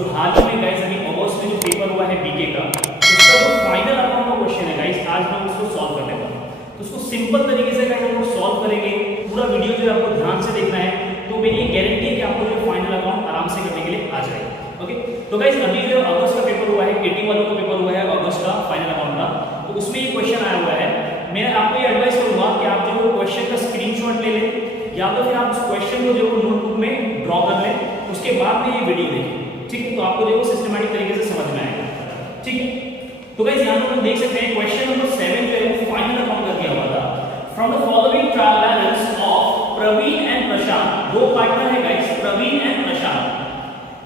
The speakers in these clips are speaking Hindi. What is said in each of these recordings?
जो हाल ही में गाइस अभी अगस्त में जो पेपर हुआ है बीके का, उसका जो फाइनल अकाउंट का क्वेश्चन है गाइस, आज हम उसको सॉल्व करने वाले हैं। तो उसको सिंपल तरीके से गाइस हम लोग सॉल्व करेंगे। पूरा वीडियो जो आपको ध्यान से देखना है, तो मेरी ये गारंटी है कि आपको जो फाइनल अकाउंट आराम से करने के लिए आ जाएगा। ओके, तो गाइस अभी जो अगस्त का पेपर हुआ है, 80 वालों का पेपर हुआ है अगस्त का फाइनल अकाउंट का, तो उसमें ये क्वेश्चन आया हुआ है। मैं आपको ये एडवाइस करूंगा कि आप जो क्वेश्चन का स्क्रीनशॉट ले लें, या तो फिर आप उस क्वेश्चन को जो नोटबुक में ड्रॉ कर लें, उसके बाद में ये वीडियो देखें। ठीक है, तो आपको देखो सिस्टमैटिक तरीके से समझ में आएगा। ठीक है, तो गाइस यहां पर हम देख सकते हैं क्वेश्चन नंबर 7 जो है फाइनल अकाउंट का दिया हुआ था। From the following trial balance of Praveen and Prashant, दो पार्टनर है guys, Praveen and Prashant,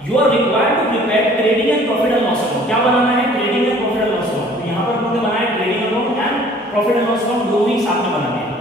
you are required to prepare trading and profit and loss account. क्या बनाना है? Trading and profit and loss account. तो यहां पर हमने बनाया trading account and profit and loss account, दोनों ही साथ में बनाने हैं।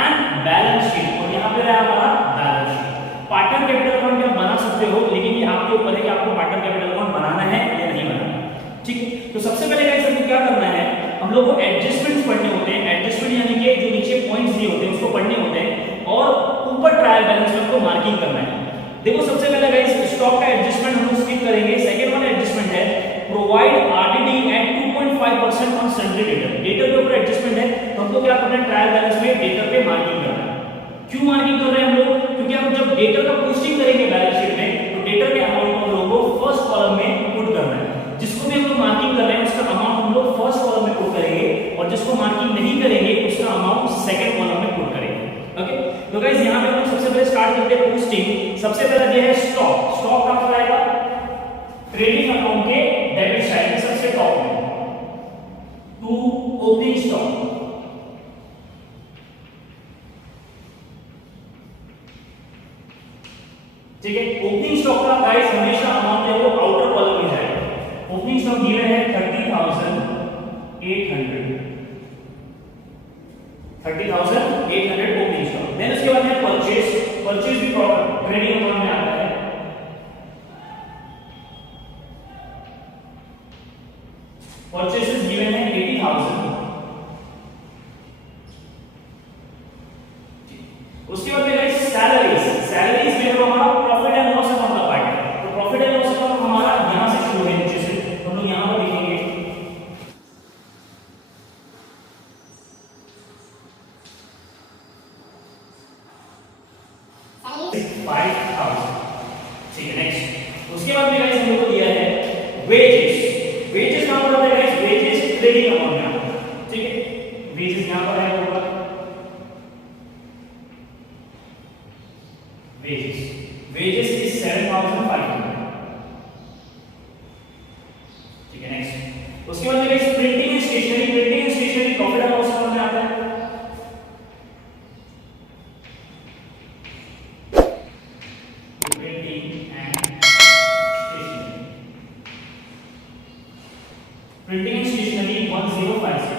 एंड बैलेंस शीट, और यहां पे है हमारा balance sheet. Partner capital account आप बना सकते हो, लेकिन ये आपके ऊपर है कि आपको पार्टनर कैपिटल अकाउंट बनाना है या नहीं बनाना है। ठीक है, तो सबसे पहले गाइस हमको क्या करना है, हम लोग को एडजस्टमेंट्स पढ़ने होते हैं। एडजस्टमेंट यानी कि जो नीचे पॉइंट्स दिए होते हैं उसको पढ़ने होते हैं, और ऊपर ट्रायल बैलेंस में हमको मार्किंग करना है। देखो सबसे पहले गाइस स्टॉक का एडजस्टमेंट हम स्किप करेंगे। सेकंड वाला एडजस्टमेंट है provide RDD at 2.5% on sundry debtor. Debtor के ऊपर एडजस्टमेंट है, तो हमको क्या करना है, ट्रायल बैलेंस में डेटर पे मार्किंग करना है। क्यों मार्किंग कर रहे हैं हम लोग? क्योंकि हम जब डेटर का पोस्टिंग करेंगे बैलेंस शीट में, तो डेटर के अमाउंट को हम लोग को फर्स्ट कॉलम में पुट करना है। जिसको भी हम लोग मार्किंग कर रहे हैं उसका अमाउंट हम लोग फर्स्ट कॉलम में पुट करेंगे, और जिसको मार्किंग नहीं करेंगे उसका अमाउंट सेकंड कॉलम में पुट करेंगे। ओके, तो गाइस यहां पे हम सबसे पहले स्टार्ट करते हैं पोस्टिंग। सबसे पहला ये है स्टॉक। स्टॉक कहां पर आएगा? ट्रेडिंग अकाउंट के डेबिट साइड में सबसे टॉप में, टू ओपनिंग स्टॉक। ठीक है, ओपनिंग स्टॉक का गाइस हमेशा अमाउंट है वो आउटर कॉलम में जाएगा। ओपनिंग स्टॉक गिवन है 30,800 ओपनिंग स्टॉक। देन उसके बाद है परचेज। परचेज भी ट्रेडिंग अकाउंट में आता है। परचेसेस गिवन है 80,000। उसके बाद गाइस सैलरीज। सैलरीज में जो हमारा प्रॉफिट एंड लॉस अकाउंट का पार्ट है, तो प्रॉफिट एंड लॉस अकाउंट हमारा यहां से शुरू है, नीचे से हम लोग यहां पर लिखेंगे 5,000। ठीक है, नेक्स्ट उसके बाद में गाइस हम लोग को दिया है वेजेस। वेजेस कहां पर आता है गाइस? वेजेस ट्रेडिंग अकाउंट में आता है। ठीक है, वेजेस यहां पर है होगा वेजेस। Wages is 7,500। ठीक है, नेक्स्ट उसके बाद में guys printing and stationery. Printing and stationery profit and loss account में आता है। Printing and stationery 1057।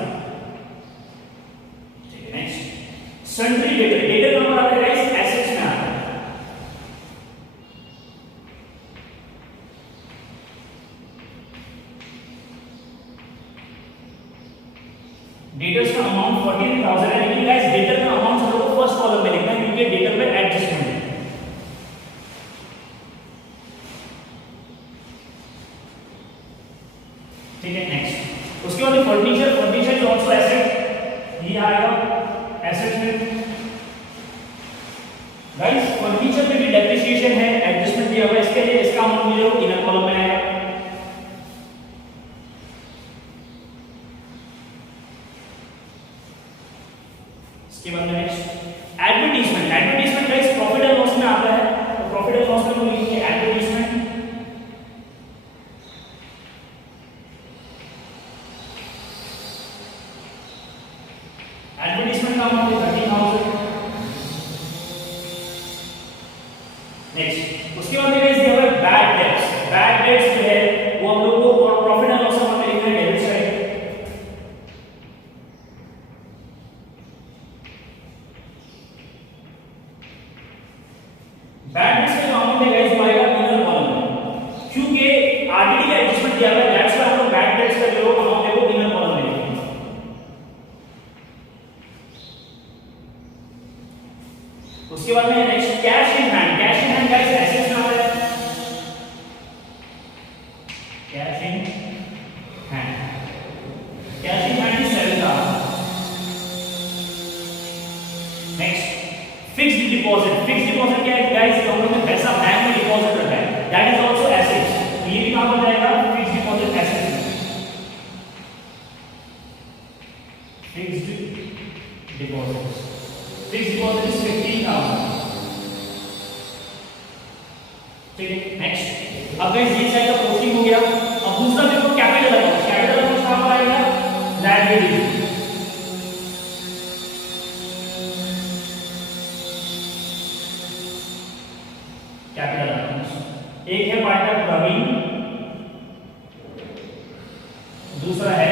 ठीक है, नेक्स्ट सन्ड्री डेटर। डेटर कहां पर आता है गाइस? एसेट्स में आता है। डेटर्स का अमाउंट 14,000 है, लेकिन गाइस डेटर का अमाउंट हम लोग को फर्स्ट कॉलम में लिखना है क्योंकि डेटर में एडजस्टमेंट है। ठीक है, नेक्स्ट उसके बाद furniture. Furniture is also asset, ये आएगा एसेट में। गाइस फर्नीचर में भी डेप्रिसिएशन है, एडजस्टमेंट दिया हुआ है, इसके लिए इसका अमाउंट जो इनर कॉलम में आएगा। इसके बाद next advertisement. Advertisement guys profit and loss में आता है, तो प्रॉफिट एंड लॉस में हम लिखेंगे एडवर्टाइजमेंट। एडवर्टाइजमेंट का अमाउंट है 30,000। नेक्स्ट उसके बाद गाइस दिया हुआ है बैड डेट्स। बैड डेट्स जो है वो हम लोग को प्रॉफिट एंड लॉस अकाउंट में लिखना है डेबिट साइड। बैड डेट्स का अमाउंट है गाइस आएगा इनर कॉलम में, क्योंकि आरडीडी का एडजस्टमेंट दिया हुआ है, दैट्स व्हाई हम लोग बैड डेट्स का जो अमाउंट है वो इनर कॉलम में लिखेंगे। उसके बाद में next cash in hand. Cash in hand guys assets में आता है। गाइस ये साइड का पोस्टिंग हो गया। अब दूसरा देखो कैपिटल अकाउंट, कैपिटल अकाउंट कहां पर आएगा, लायबिलिटी, कैपिटल अकाउंट। एक है पार्टनर प्रवीण, दूसरा है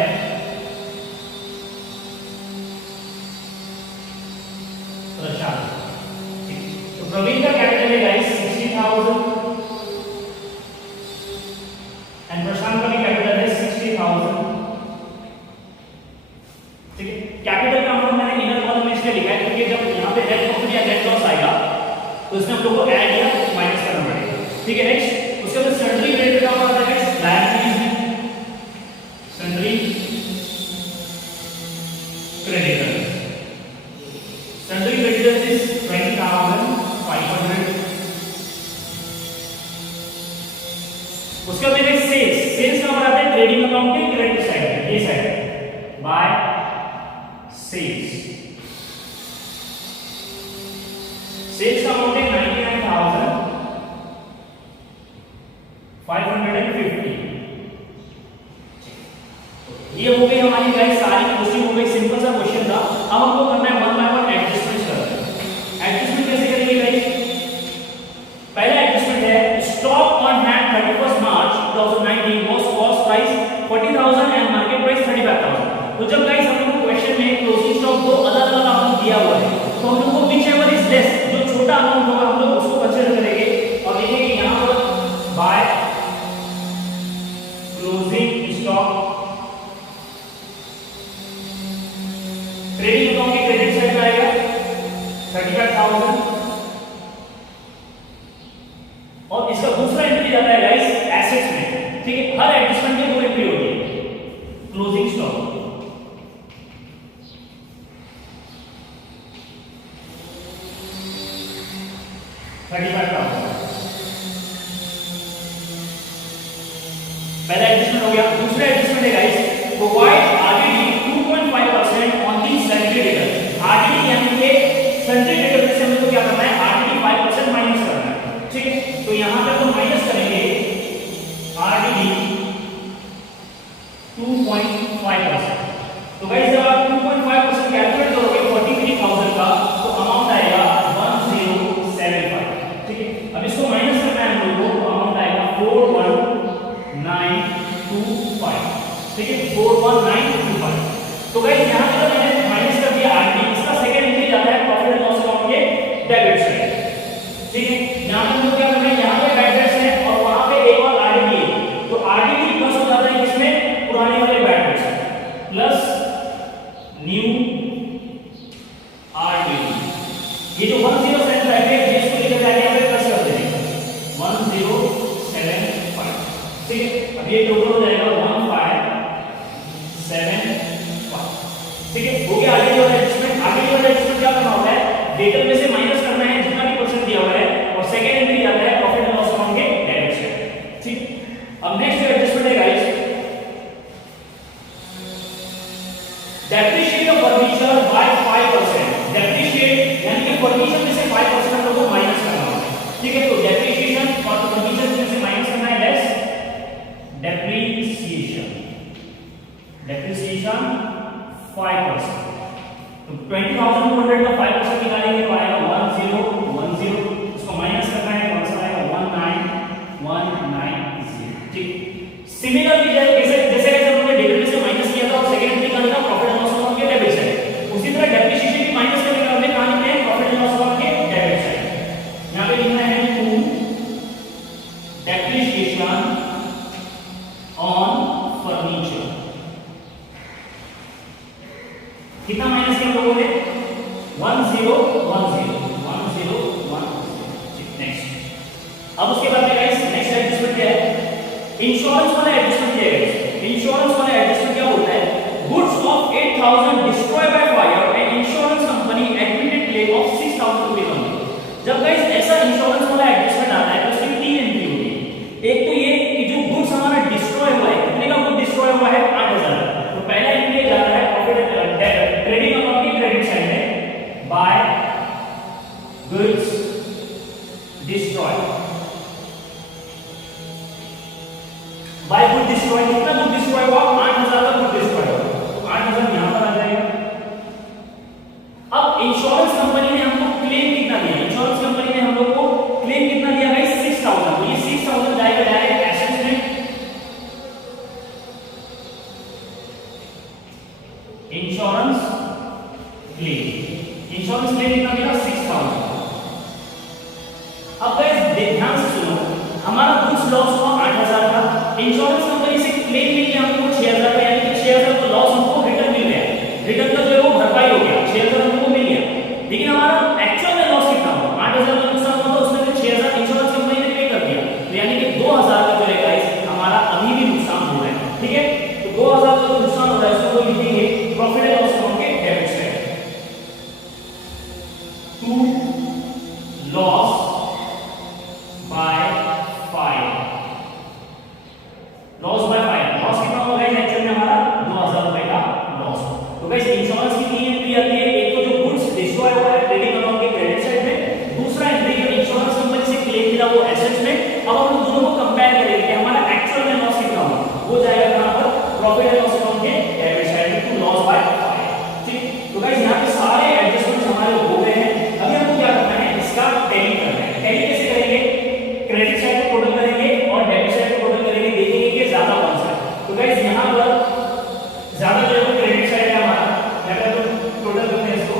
प्रशांत। तो प्रवीण का कैपिटल है गाइस 60,000 एंड प्रशांत का भी कैपिटल है 60,000। ठीक है, कैपिटल का अमाउंट मैंने इनर कॉलम में इसलिए लिखा है क्योंकि जब यहां पे नेट प्रॉफिट या नेट लॉस आएगा तो इसमें हम लोग को ऐड या माइनस करना पड़ेगा। ठीक है, नेक्स्ट उसके बाद सन्ड्री क्रेडिट का अमाउंट है guys liabilities, sundry creditors, sundry creditors is 20,500। उसके बाद देखिए सेल्स, सेल्स का बनाते हैं ट्रेडिंग अकाउंट के क्रेडिट साइड, ये साइड बाय सेल्स, सेल्स का अमाउंट है 99,550। ये हो गई हमारी गाइस सारी क्वेश्चन हो गई, सिंपल सा क्वेश्चन था। अब हमको करना है वन बाय वन एडजस्टमेंट करना है। एडजस्टमेंट कैसे करेंगे गाइस, पहला एडजस्टमेंट है stock on hand 31 March 2019 was cost price 40,000 and market price 35,000। तो जब गाइस हम लोग को क्वेश्चन में क्लोजिंग स्टॉक दो अलग-अलग अमाउंट दिया हुआ है तो हम लोग को व्हिच एवर इज लेस, जो छोटा अमाउंट होगा हम लोग उसको कंसीडर करेंगे और लिखेंगे यहां पर by closing stock. Trading account के क्रेडिट साइड में आएगा 35,000 और इसका दूसरा एंट्री जाता है गाइस एसेट्स में। ठीक है, हर एडजस्टमेंट में दो एंट्री होती है। क्लोजिंग स्टॉक 35,000, पहला एडजस्टमेंट हो गया। दूसरा एडजस्टमेंट है guys provide RDD 2.5% on the sundry debtor. RDD यानी कि सन्ड्री डेटर में से हम लोग को क्या करना है, आरडीडी 5% माइनस करना है। ठीक है, तो यहां पे तो माइनस करेंगे आरडीडी 2.5%। तो गाइस जब आप 2.5% कैलकुलेट करोगे 43,000 का तो अमाउंट आएगा 1075। ठीक है, अब इसको माइनस करना है हम लोग को, अमाउंट आएगा 41925। ठीक है, 41925। तो गाइस यहां पे तो मैंने माइनस कर दिया आरडी, इसका सेकंड एंट्री जाता है प्रॉफिट एंड लॉस अकाउंट के डेबिट साइड। ठीक है, यहां पे हम लोग क्या करना है, यहां पे बैड डेट्स है और वहां पे एक और आरडी है तो आरडी प्लस हो जाता है इसमें पुराने वाले bad debts plus new RD. ये जो 1075 है इसको लेकर जाके यहां पे प्लस कर देंगे 1075। ठीक है, अब ये टोटल हो जाएगा 1575। ठीक है, हो गया आगे वाला एडजस्टमेंट। आगे वाला एडजस्टमेंट क्या करना होता है, डेटर में से माइनस करना है जितना भी परसेंट दिया हुआ है और सेकंड एंट्री आता है प्रॉफिट एंड लॉस अकाउंट के डेबिट साइड। ठीक, अब नेक्स्ट एडजस्टमेंट है guys depreciate of furniture bye 5%। Depreciate यानी कि फर्नीचर में से 5% हम लोग को माइनस करना होता है। ठीक है, तो डेप्रिशिएशन और फर्नीचर में से माइनस करना है लेस डेप्रिसिएशन, डेप्रिसिएशन 5%। तो 20,200 का 5% निकालेंगे तो आएगा 1010। इसको माइनस करना है तो आंसर आएगा 19190। ठीक, सिमिलरली जैसे हमने डेबिट में से माइनस किया था और सेकंड एंट्री का था प्रॉफिट एंड लॉस अकाउंट के डेबिट साइड, उसी तरह डेप्रिसिएशन की माइनस करने का हमने कहां लिखना है, प्रॉफिट एंड लॉस अकाउंट के डेबिट साइड। यहां पे लिखना है टू डेप्रिसिएशन ऑन फर्नीचर। कितना माइनस किया हम लोगों ने, 1010। नेक्स्ट, अब उसके बाद में गाइस नेक्स्ट एडजस्टमेंट क्या है, इंश्योरेंस वाला एडजस्टमेंट क्या है। इंश्योरेंस वाला एडजस्टमेंट क्या बोलता है, goods of 8,000 destroy by fire and insurance company admitted claim of 6,000 rupees only. जब गाइस ऐसा इंश्योरेंस वाला एडजस्टमेंट आता है तो उसकी तीन एंट्री होती है। एक तो ये कि जो गुड्स हमारा डिस्ट्रॉय हुआ है, कितने का गुड डिस्ट्रॉय हुआ है, 8,000। तो पहला एंट्री जाता है प्रॉफिट ट्रेडिंग अकाउंट की क्रेडिट साइड में by goods destroy. By good destroy, कितना गुड डिस्ट्रॉय हुआ, 8000 का गुड डिस्ट्रॉय हुआ, तो 8000 यहां पर आ जाएगा। अब इंश्योरेंस कंपनी ने हमको क्लेम कितना दिया, इंश्योरेंस कंपनी ने हम लोग को क्लेम कितना दिया भाई 6000, तो ये 6000 जाएगा डायरेक्ट एसेट्स में, इंश्योरेंस क्लेम, इंश्योरेंस क्लेम कितना मिला 6000। अब गाइस ध्यान से सुनो, हमारा गुड्स लॉस हुआ 8000 का, इंश्योरेंस कंपनी से क्लेम मिल गया हमको 6000 का, यानी कि 6000 का लॉस हमको रिटर्न मिल गया, रिटर्न का जो है वो भरपाई हो गया, 6000 हमको मिल गया। लेकिन हमारा एक्चुअल में लॉस कितना हुआ, 8000 का नुकसान हुआ, तो उसमें से 6000 इंश्योरेंस कंपनी ने पे कर दिया, तो यानी कि 2000 का जो है गाइस हमारा अभी भी नुकसान हो रहा है, ठीक है। तो 2000 का जो नुकसान हो रहा है उसको लिखेंगे प्रॉफिट एंड लॉस अकाउंट के debit side, to loss by 5, loss by 5, loss कितना होगा गाइस एक्चुअल में हमारा 2000 रुपए का लॉस। तो गाइस इंश्योरेंस की तीन एंट्री आती है, एक तो जो गुड्स डिस्ट्रॉय हुआ है ट्रेडिंग अकाउंट के क्रेडिट साइड में, दूसरा एंट्री जो इंश्योरेंस कंपनी से क्लेम मिला वो एसेट्स में। अब हम लोग दोनों को कंपेयर करेंगे कि हमारा एक्चुअल में लॉस कितना हुआ, वो जाएगा कहां पर, प्रॉफिट एंड लॉस अकाउंट के डेबिट साइड में, टू लॉस बाय 5, ठीक। तो गाइस यहां पे सारे एडजस्टमेंट्स हमारे हो गए हैं, अभी हमको क्या करना है, इसका टैली करना है। टैली कैसे करेंगे, क्रेडिट साइड को टोटल करेंगे और डेबिट साइड को टोटल करेंगे, देखेंगे कि ज्यादा कौन सा है। तो गाइस यहां पर ज्यादा जो है क्रेडिट साइड है हमारा, अगर तो टोटल करते हैं इसको,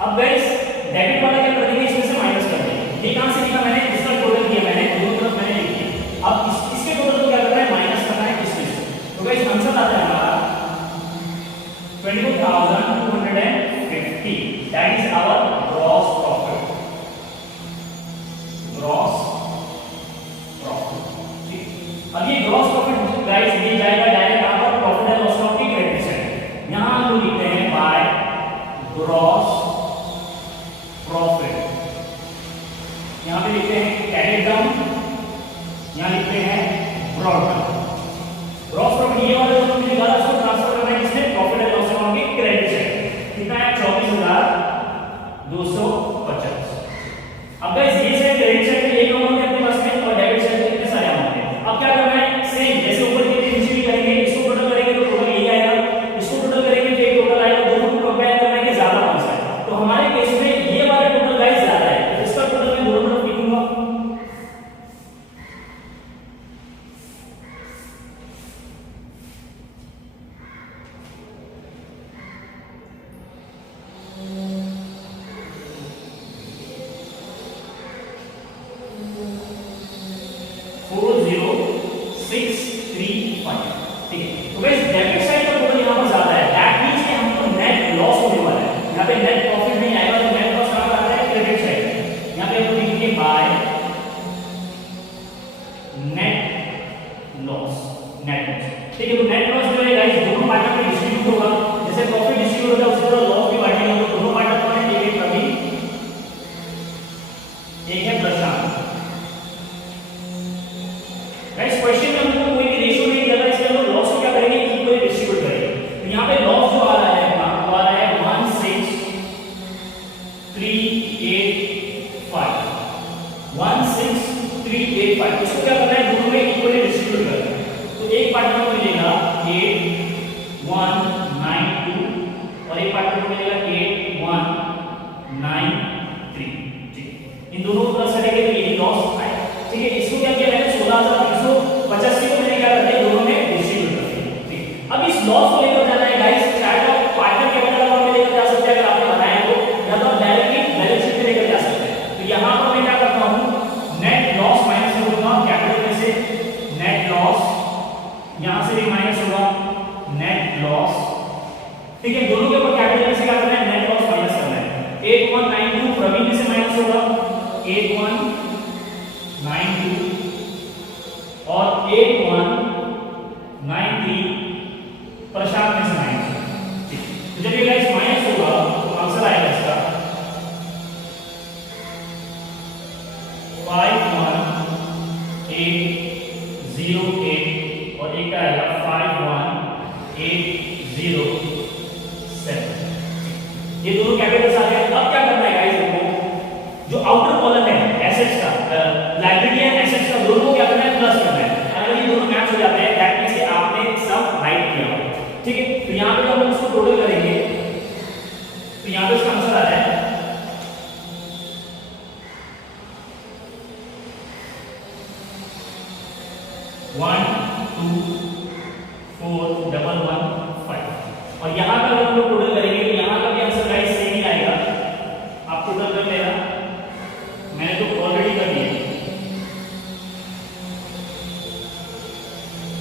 अब गाइस डेबिट वाला क्या कर देंगे, इसमें से माइनस कर देंगे, ये कहां से लिखा मैंने, इसका टोटल किया मैंने, दोनों तरफ मैंने लिख दिया। अब इसके टोटल को क्या करना है, माइनस करना है इसमें से। तो गाइस आंसर आता है हमारा 22,250, that is our gross profit, gross profit, ठीक। अब ये ग्रॉस प्रॉफिट गाइस ये जाएगा डायरेक्ट कहां पर, प्रॉफिट एंड लॉस अकाउंट के क्रेडिट साइड। यहां हम लोग लिखते हैं बाय ग्रॉस प्रॉफिट, यहां पे लिखते हैं कैरेट डाउन, यहां लिखते हैं ब्रॉड डाउन। ग्रॉस प्रॉफिट ये वाला जो हमने निकाला उसको ट्रांसफर करना है किसमें, प्रॉफिट एंड लॉस अकाउंट के क्रेडिट साइड, कितना है 24,250। अब गाइस ये साइड क्रेडिट साइड पे एक अमाउंट है अपने पास में और डेबिट साइड पे कितने सारे अमाउंट है। अब क्या करना है, सेम जैसे ऊपर के नीचे भी करेंगे, इसको टोटल करेंगे तो टोटल यही आएगा, इसको टोटल करेंगे तो ये टोटल आएगा, दोनों को कंपेयर करना है कि ज्यादा कौन सा है। तो हमारे केस में ये वाला टोटल गाइस ज्यादा है, तो इसका टोटल मैं दोनों तरफ लिखूंगा, ठीक है। तो गाइस डेबिट साइड का टोटल यहां पर ज्यादा है, दैट मींस कि हमको नेट लॉस होने वाला है, यहां पे नेट प्रॉफिट नहीं आएगा, तो नेट लॉस कहां पर आता है, क्रेडिट साइड। यहां पे हम लिखेंगे by net loss, net loss, ठीक है। तो नेट लॉस जो है गाइस दोनों पार्टनर में डिस्ट्रीब्यूट होगा, जैसे प्रॉफिट डिस्ट्रीब्यूट होता है उसी तरह लॉस भी बांटेंगे, तो दोनों पार्टनर कौन है, एक है प्रवीण, एक है प्रशांत। गाइस क्वेश्चन में हमको कोई भी रेशियो नहीं दिया था, इसलिए हम लोग लॉस को क्या करेंगे, इक्वली डिस्ट्रीब्यूट करेंगे। तो यहां पे लॉस जो आ रहा है अपना वो आ रहा है 16385, इसको क्या करना है, दोनों में इक्वली डिस्ट्रीब्यूट करना है। तो एक पार्टनर को मिलेगा 8192 और एक पार्टनर को मिलेगा 8193, ठीक। इन दोनों को प्लस करेंगे तो यही लॉस आएगा, ठीक है। इसको क्या किया मैंने 16385 को मैंने क्या कर दिया, दोनों में डिस्ट्रीब्यूट कर दिया, ठीक। अब इस लॉस को लेकर जाना है गाइस, चाहे तो पार्टनर कैपिटल अकाउंट में लेकर जा सकते हैं अगर आपने बनाया तो, या तो डायरेक्टली बैलेंस शीट में लेकर जा सकते हैं। तो यहां पर मैं क्या करता हूं, नेट लॉस माइनस करूंगा कैपिटल में से, नेट लॉस यहां से भी माइनस होगा, नेट लॉस, ठीक है। दोनों के ऊपर कैपिटल में से क्या करना है, नेट लॉस माइनस करना है। 8192 प्रवीण में से माइनस होगा, 8192 और 8193 प्रशांत में से माइनस होगा, ठीक। तो जब ये गाइस माइनस होगा तो आंसर आएगा इसका 5185 808 और एक का आएगा 51807। ये दोनों कैपिटल्स आ गए। अब क्या करना है गाइस हमको, जो आउटर कॉलम है एसेट्स का, लायबिलिटी एंड एसेट्स का, दोनों को क्या करना है, प्लस करना है। अगर ये दोनों मैच हो जाते हैं दैट मींस कि आपने सब राइट किया हो, ठीक है। तो यहां पे जब हम इसको टोटल करेंगे तो यहां पे इसका आंसर आ रहा है 1241115। और यहां का अगर हम लोग टोटल करेंगे तो यहां का भी आंसर गाइस सेम ही आएगा। आप टोटल कर लेना, मैंने तो ऑलरेडी कर दिया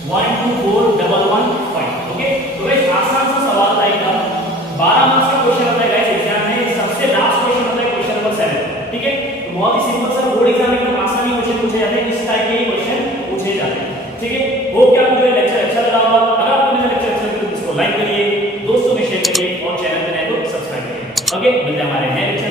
1241115। ओके, तो गाइस आसान सा सवाल आएगा, 12 मार्क्स का क्वेश्चन आता है गाइस एग्जाम में, सबसे लास्ट क्वेश्चन होता है क्वेश्चन नंबर 7, ठीक है। तो बहुत ही सिंपल सा बोर्ड एग्जाम में एकदम आसानी क्वेश्चन पूछे जाते हैं, इस टाइप के ही क्वेश्चन पूछे जाते हैं, ठीक है। होप कि आपको ये लेक्चर अच्छा लगा होगा। अगर आपको मेरा लेक्चर अच्छा लगे तो इसको लाइक करिए, दोस्तों में शेयर करिए और चैनल पे नए तो सब्सक्राइब करिए। ओके, मिलते हैं हमारे नए लेक्चर